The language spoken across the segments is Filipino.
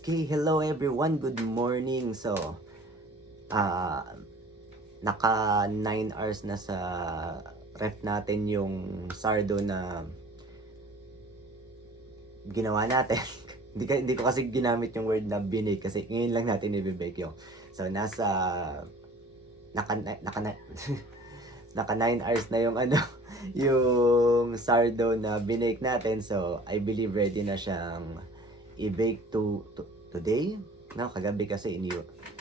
Okay, hello everyone. Good morning. So, ah naka 9 hours na sa ref natin yung sardo na ginawa natin. Hindi ko kasi ginamit yung word na binake kasi ngayon lang natin i-bake yung. So, naka naka naka 9 hours na yung yung sardo na binake natin. So, I believe ready na siyang i-bake today. No, kagabi kasi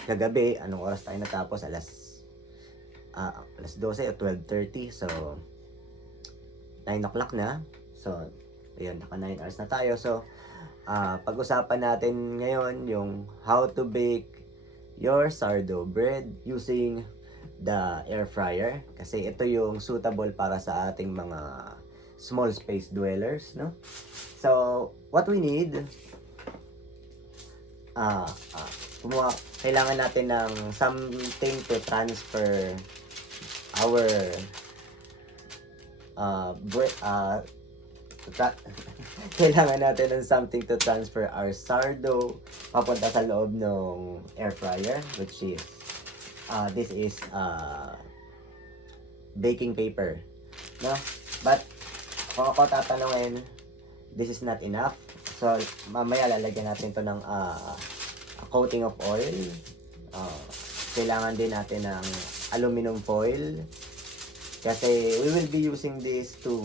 kagabi anong oras tayo natapos? Alas 12 o 12:30. So 9 o'clock na. So ayun, naka 9 hours na tayo. So pag-usapan natin ngayon yung how to bake your sourdough bread using the air fryer kasi ito yung suitable para sa ating mga small space dwellers, no? So what we need, kailangan natin ng something to transfer our kailangan natin ng something to transfer our sourdough papunta sa loob ng air fryer, which is this is baking paper, no? But kung ako tatanungin, this is not enough. So mamaya lalagyan natin to ng a coating of oil. Kailangan din natin ng aluminum foil kasi we will be using this to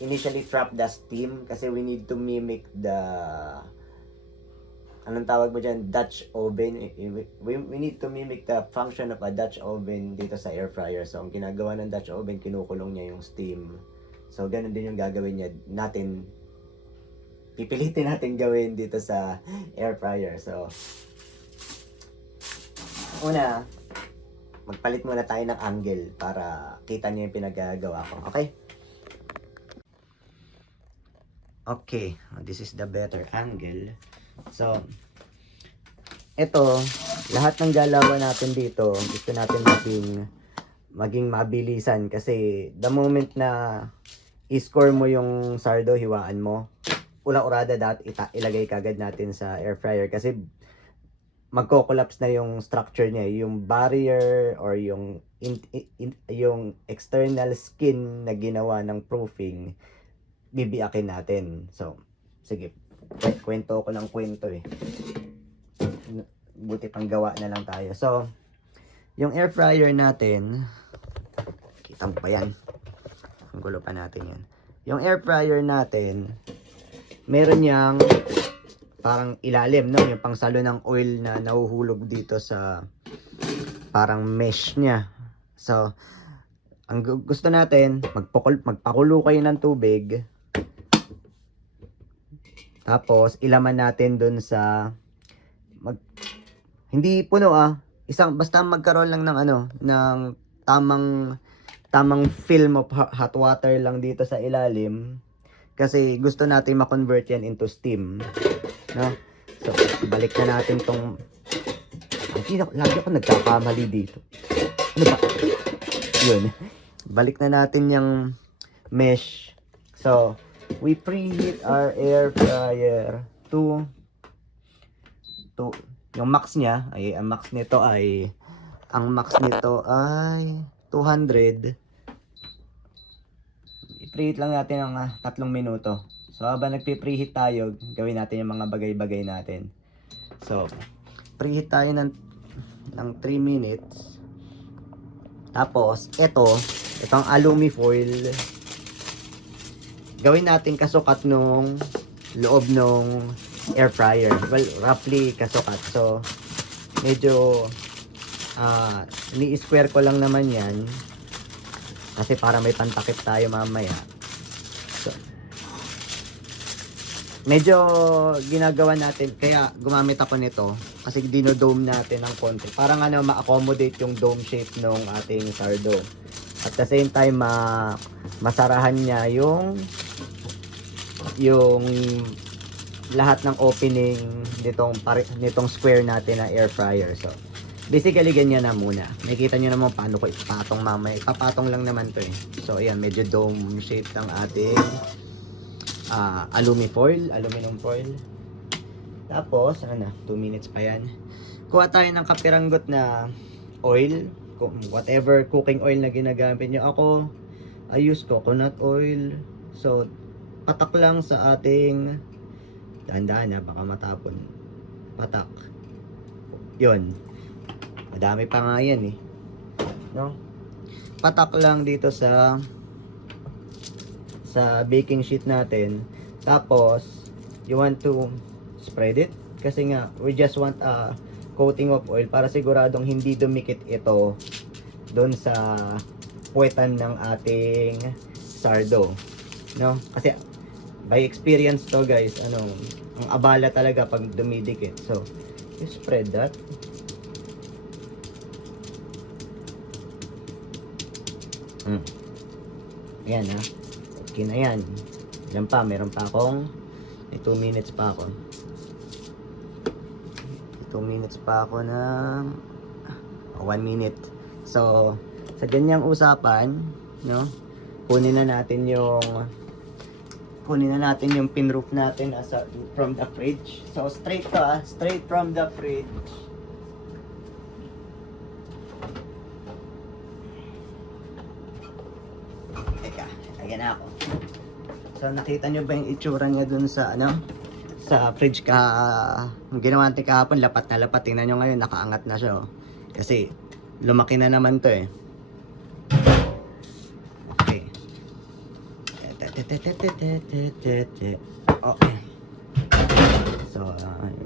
initially trap the steam kasi we need to mimic the anong tawag mo dyan, Dutch oven. We need to mimic the function of a Dutch oven dito sa air fryer. So ang ginagawa ng Dutch oven, kinukulong niya yung steam. So ganun din yung gagawin niya natin, pipilitin natin gawin dito sa air fryer. So una, magpalit muna tayo ng angle para kita niyo yung pinagagawa ko. Okay? Okay, this is the better angle. So, ito, lahat ng galawan natin dito, gusto natin maging mabilisan kasi the moment na i-score mo yung sardo, hiwaan mo, ura-urada ilagay kagad natin sa air fryer kasi magko-collapse na yung structure niya, yung barrier or yung yung external skin na ginawa ng proofing, bibiyakin natin. So, sige, kwento ko ng kwento eh. Buti pang gawa na lang tayo. So, yung air fryer natin, kita mo pa yan? Ang gulo pa natin yan. Yung air fryer natin, meron niyang parang ilalim, no? Yung pangsalo ng oil na nahuhulog dito sa parang mesh niya. So, ang gusto natin, magpakulo kayo ng tubig. Tapos, ilaman natin dun sa hindi puno basta magkaroon lang ng ng tamang film of hot water lang dito sa ilalim. Kasi gusto natin ma-convert yan into steam, no? So, balik na natin tong lagi ako nagkakamali dito. Ano ba? Yun. Balik na natin yung mesh. So, we preheat our air fryer to yung max niya ay ang max nito ay 200. I-preheat lang natin ng 3 minuto. So habang nagpi-preheat tayo, gawin natin yung mga bagay-bagay natin. So preheat tayo ng 3 minutes. Tapos itong alumi foil, gawin natin kasukat nung loob nung air fryer. Well, roughly kasukat. So medyo ni-square ko lang naman yan kasi para may pantakip tayo mamaya. So, medyo ginagawa natin, kaya gumamit ako nito kasi dinodome natin ng konti. Parang ma-accommodate yung dome shape ng ating sourdough. At the same time, masarahan niya yung lahat ng opening nitong square natin na air fryer. So, basically ganyan na muna. Nakikita nyo naman paano ko ipatong mamaya. Ipapatong lang naman to eh. So ayan, medyo dome shape ng ating aluminum foil. Tapos, ano na, 2 minutes pa yan. Kuha tayo ng kapiranggot na oil, whatever cooking oil na ginagamit nyo. Ako, I use coconut oil. So, patak lang sa ating, dahan-dahan na, baka matapon. Patak. Yun. Madami pa nga yan eh. No? Patak lang dito sa baking sheet natin. Tapos, you want to spread it. Kasi nga, we just want a coating of oil para siguradong hindi dumikit ito doon sa puwetan ng ating sardo. No? Kasi, by experience to guys, ang abala talaga pag dumidikit. So, you spread that. Ayan ha. Okay na yan. Yan pa, meron pa akong, may 2 minutes pa ako. 2 minutes pa ako ng 1 minute. So, sa ganyang usapan, no? Kunin na natin yung pinroof natin from the fridge. So, straight to straight from the fridge. Teka, lagyan na ako. So, nakita nyo ba yung itsura niya dun sa sa fridge yung ginawa natin kahapon, lapat na lapat. Tingnan nyo ngayon, nakaangat na siya. Oh. Kasi, lumaki na naman to eh. Okay. Okay. So,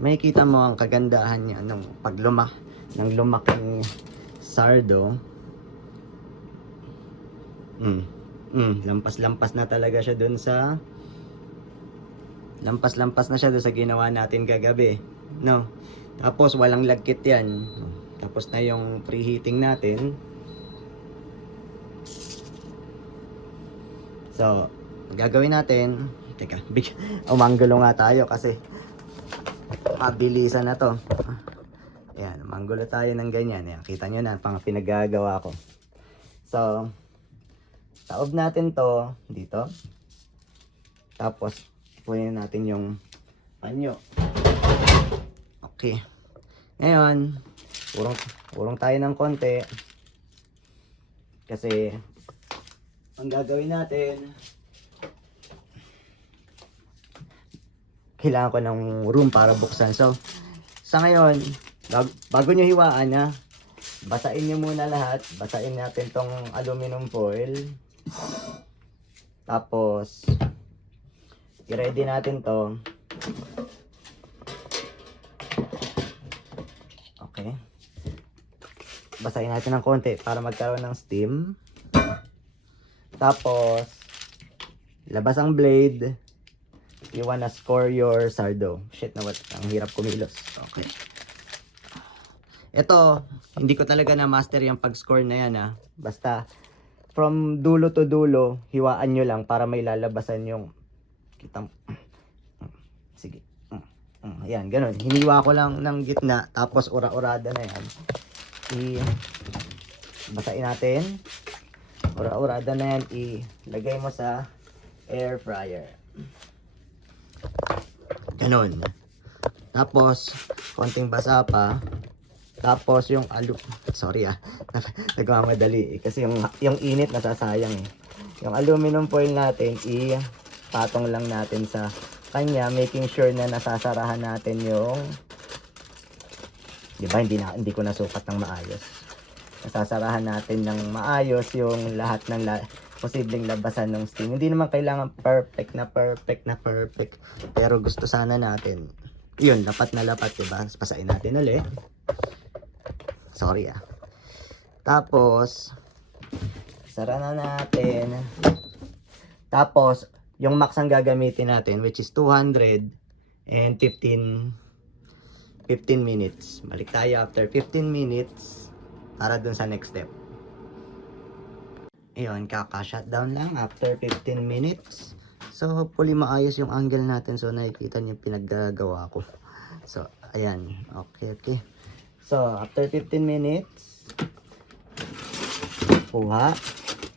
makikita mo ang kagandahan niya ng lumaking sardo. Lampas-lampas na talaga siya dun sa ginawa natin kagabi, no? Tapos walang lagkit yan. Tapos na yung preheating natin. So, gagawin natin, teka, umanggulo nga tayo kasi mabilisan na to. Ayan, umanggulo tayo ng ganyan. Ayan, kita nyo na pang pinagagawa ko. So, taob natin to dito. Tapos, punin natin yung panyo. Okay. Ngayon, urong tayo ng konti. Kasi, ang gagawin natin, kailangan ko ng room para buksan. So, sa ngayon, bago nyo hiwaan basain nyo muna lahat. Basain natin tong aluminum foil. Tapos, i-ready natin to. Okay. Basahin natin ng konti para magkaroon ng steam. Tapos, labas ang blade. You wanna score your sardo. Shit na, ang hirap kumilos. Okay. Ito, hindi ko talaga na-master yung pag-score na yan Basta, from dulo to dulo, hiwaan nyo lang para may lalabasan yung kita. Sige. Ayan, ganun. Hiniwa ko lang ng gitna, tapos ura-urada na yan. Basain natin. Ura-urada na yan, ilagay mo sa air fryer. Ganun. Tapos, konting basa pa. Tapos yung nagmamadali kasi yung init nasasayang eh. Yung aluminum foil natin, patong lang natin sa kanya, making sure na nasasarahan natin yung, di ba, hindi ko nasukat ng maayos. Nasasarahan natin ng maayos yung lahat ng posibleng labasan ng steam. Hindi naman kailangan perfect. Pero gusto sana natin, yun, lapat na lapat, diba? Pasain natin ulit. Sorry Tapos, sara na natin. Tapos, yung max ang gagamitin natin, which is 200 and 15 minutes. Balik tayo after 15 minutes para dun sa next step. Ayun, kaka-shutdown lang after 15 minutes. So, hopefully maayos yung angle natin. So, nakikita niyo yung pinaggagawa ko. So, ayan. Okay. So, after 15 minutes, kuha,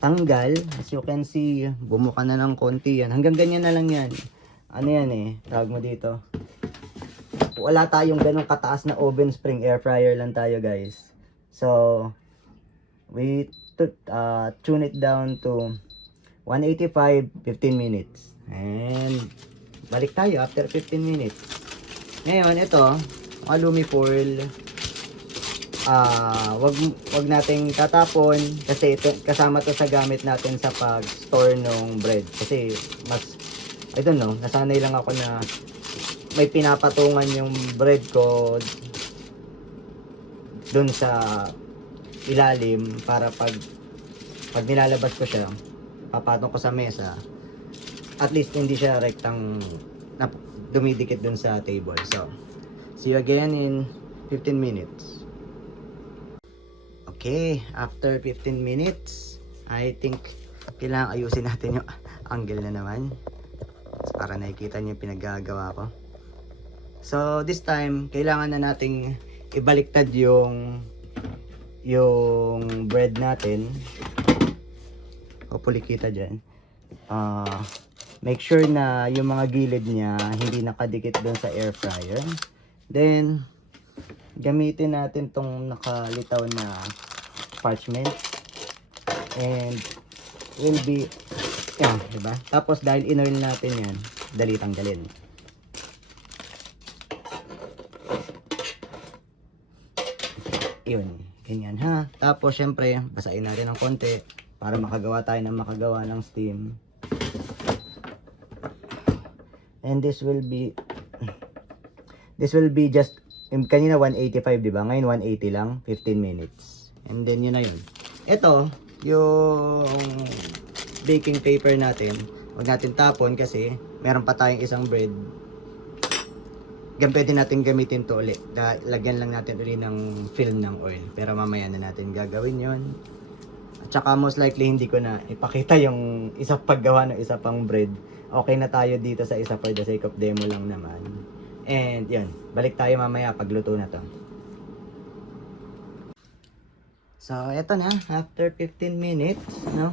tanggal. As you can see, bumuka na ng konti yan. Hanggang ganyan na lang yan. Ano yan tawag mo dito. wala tayong ganong kataas na oven spring, air fryer lang tayo guys. So we tune it down to 185, 15 minutes. And balik tayo after 15 minutes. Ngayon ito, alumi foil, wag nating tatapon kasi ito, kasama to sa gamit natin sa pag-store ng bread. Kasi mas, I don't know, nasanay lang ako na may pinapatungan yung bread ko dun sa ilalim para pag nilalabas ko siya, papatong ko sa mesa, at least hindi siya rektang dumidikit dun sa table. So, see you again in 15 minutes. Okay, after 15 minutes, I think kailangan ayusin natin yung angle na naman para nakikita niyo yung pinaggagawa ko. So, this time, kailangan na nating ibaliktad yung bread natin. Hopefully kita dyan. Make sure na yung mga gilid niya hindi nakadikit doon sa air fryer. Then, gamitin natin tong nakalitaw na parchment. And, will be, yan, diba? Tapos, dahil inoil natin yan, dali tanggalin. Yun, ganyan ha. Tapos, syempre, basahin natin ng konti para makagawa tayo ng steam. And this will be just, kanina 185 diba? Ngayon 180 lang, 15 minutes. And then yun na yun. Ito, yung baking paper natin, huwag natin tapon kasi meron pa tayong isang bread. Pwede natin gamitin to ulit. Lagyan lang natin ulit ng film ng oil. Pero mamaya na natin gagawin yun. At saka most likely hindi ko na ipakita yung isa paggawa ng isa pang bread. Okay na tayo dito sa isa for the sake of demo lang naman. And yun, balik tayo mamaya pagluto na to. So eto na, after 15 minutes, no?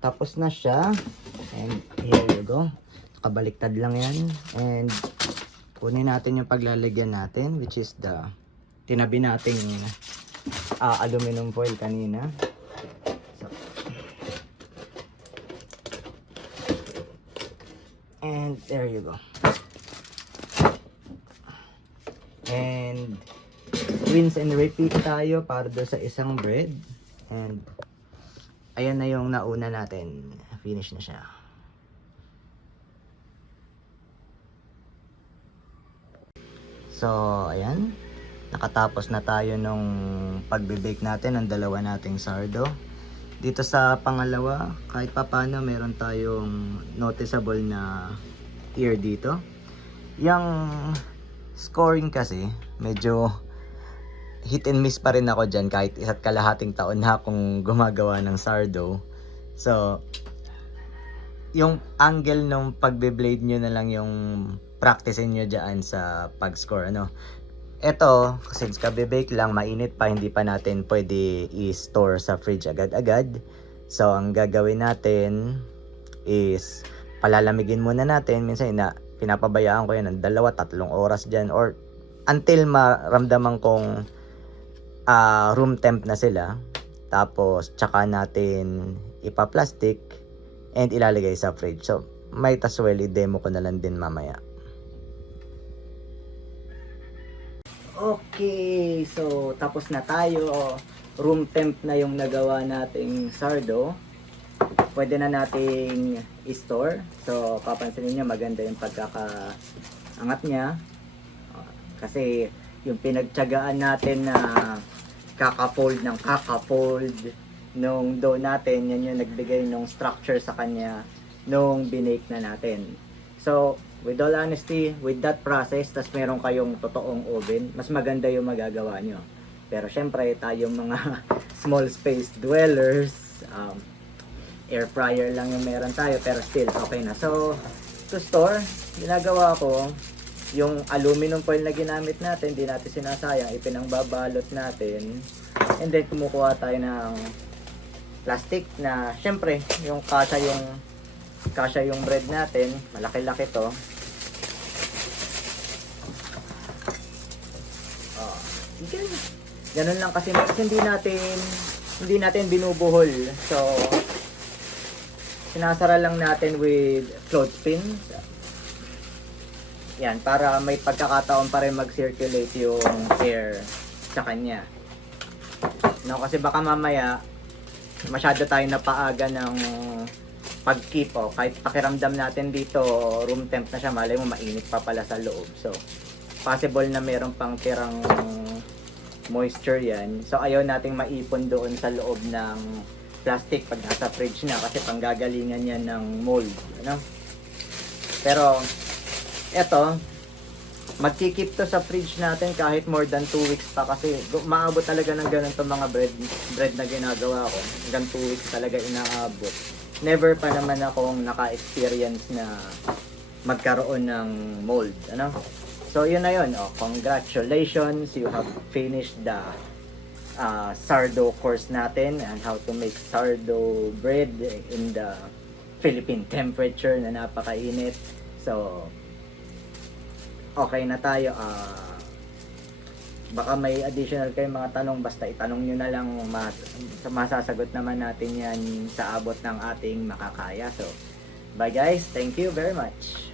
Tapos na siya. And here you go. Nakabaliktad lang yan. And kunin natin yung paglalagyan natin, which is the tinabi nating aluminum foil kanina. So, and there you go. And rinse and repeat tayo para doon sa isang bread. And ayan na yung nauna natin. Finish na siya. So, ayan. Nakatapos na tayo nung pagbe-bake natin ng dalawa nating sourdough. Dito sa pangalawa, kahit papano meron tayong noticeable na tear dito. Yung scoring kasi, medyo hit and miss pa rin ako dyan kahit isa't kalahating taon na akong gumagawa ng sourdough. So, yung angle ng pagbe-blade nyo na lang yung practicein nyo dyan sa pag-score, ano. Ito, since kabe-bake lang, mainit pa, hindi pa natin pwede i-store sa fridge agad-agad. So, ang gagawin natin is palalamigin muna natin. Minsan pinapabayaan ko yan ng 2-3 oras dyan or until maramdaman kong room temp na sila. Tapos, tsaka natin ipa-plastic and ilalagay sa fridge. So, might as well i-demo ko na lang din mamaya. Okay, so tapos na tayo. Room temp na yung nagawa nating sourdough. Pwede na nating i-store. So, papansinin nyo maganda yung pagkakaangat niya. Kasi yung pinagtiyagaan natin na kaka-fold ng kaka-fold nung dough natin, yan yung nagbigay ng structure sa kanya nung binake na natin. So, with all honesty, with that process, tas meron kayong totoong oven, mas maganda yung magagawa nyo. Pero syempre, tayong mga small space dwellers, air fryer lang yung meron tayo, pero still, okay na. So, to store, ginagawa ko, yung aluminum foil na ginamit natin, di natin sinasayang, ipinangbabalot natin, and then kumukuha tayo ng plastic na, syempre, yung kasya yung bread natin, malaki-laki to. Ganun lang kasi hindi natin binubuhol. So, sinasara lang natin with clothespin. Yan, para may pagkakataon pa rin mag-circulate yung air sa kanya. No, kasi baka mamaya masyado tayo napaaga ng pag-keep. Kahit pakiramdam natin dito, room temp na siya, malay mo mainit pa pala sa loob. So, possible na meron pang tirang moisture yan. So, ayaw nating maipon doon sa loob ng plastic pag nasa fridge na kasi panggagalingan yan ng mold. Ano? Pero, eto, magkikip to sa fridge natin kahit more than 2 weeks pa kasi maabot talaga ng ganun to mga bread na ginagawa ko. Hanggang 2 weeks talaga inaabot. Never pa naman akong naka-experience na magkaroon ng mold. Ano? So, yun na yun. Congratulations! You have finished the sourdough course natin and how to make sourdough bread in the Philippine temperature na napakainit. So, okay na tayo. Baka may additional kayong mga tanong, basta itanong nyo na lang, masasagot naman natin yan sa abot ng ating makakaya. So, bye guys, thank you very much.